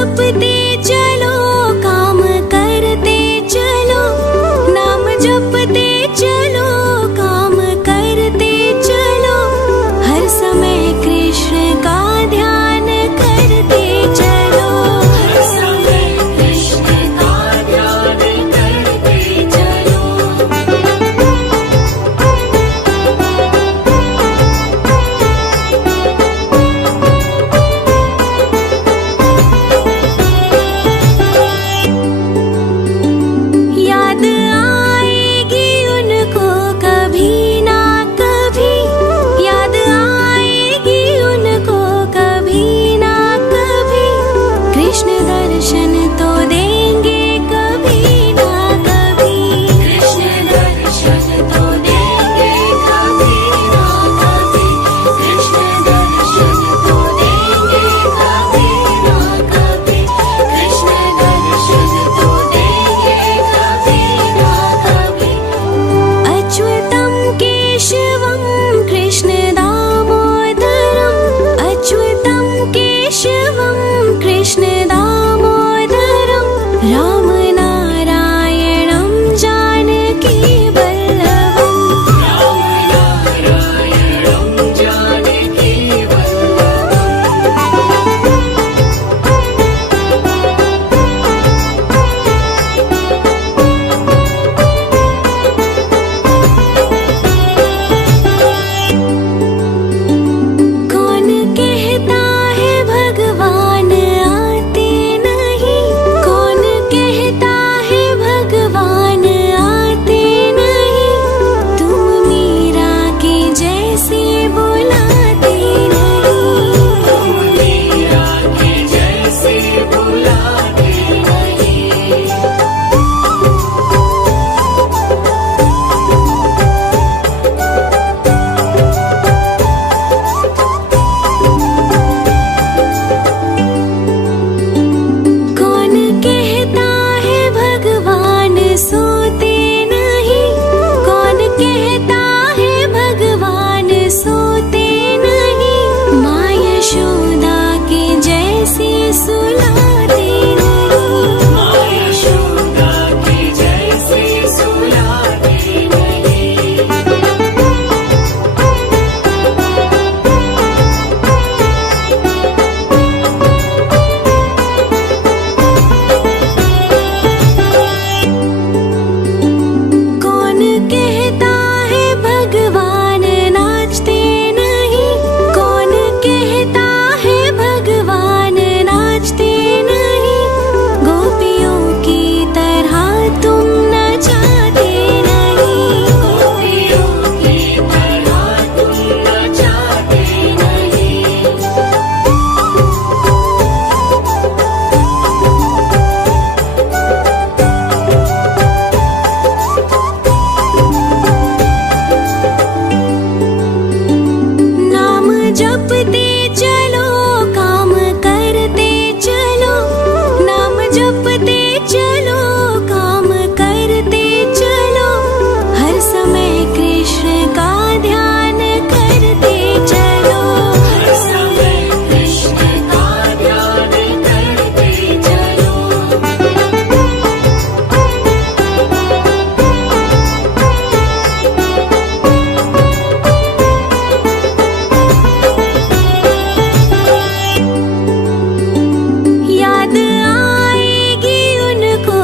जपते चलो, काम करते चलो, नाम जपते चलो, काम करते चलो, हर समय कृष्ण का ध्यान करते चलो, हर समय कृष्ण का ध्यान करते चलो। याद आएगी उनको कभी ना कभी, याद आएगी उनको कभी ना कभी, कृष्ण दर्शन तो देंगे कभी ना कभी, कृष्ण दर्शन तो देंगे कभी ना कभी, कृष्ण दर्शन तो देंगे कभी ना कभी, कृष्ण दर्शन तो देंगे कभी ना कभी। अच्युतं केशवं कृष्ण दामोदरम्, अच्युतं केशवं कृष्ण दामोदरम्, राम नारायणं जानकी वल्लभम्, राम नारायणं जानकी कौन कहता है भगवान आते नहीं, कौन कहता है भगवान आते नहीं, तुम मीरा के जैसे बुलाते नहीं, तुम मीरा के जैसे बुलाते नहीं। कौन कहता है भगवान सोते नहीं, कौन कहता है भगवान सोते नहीं, माँ यशोदा के जैसे सुलाते नहीं, माँ यशोदा के जैसे सुलाते नहीं। कौन कहता है भगवान नाचते नहीं, कौन कहता है भगवान नाचते नहीं, गोपियों की तरह तुम नचाते नहीं, गोपियों की तरह तुम नचाते नहीं। नाम जपते चलो, काम करते चलो, नाम जपते चलो, काम करते चलो, हर समय कृष्ण का ध्यान करते चलो, हर समय कृष्ण का ध्यान करते चलो। याद आएगी उनको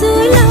सुला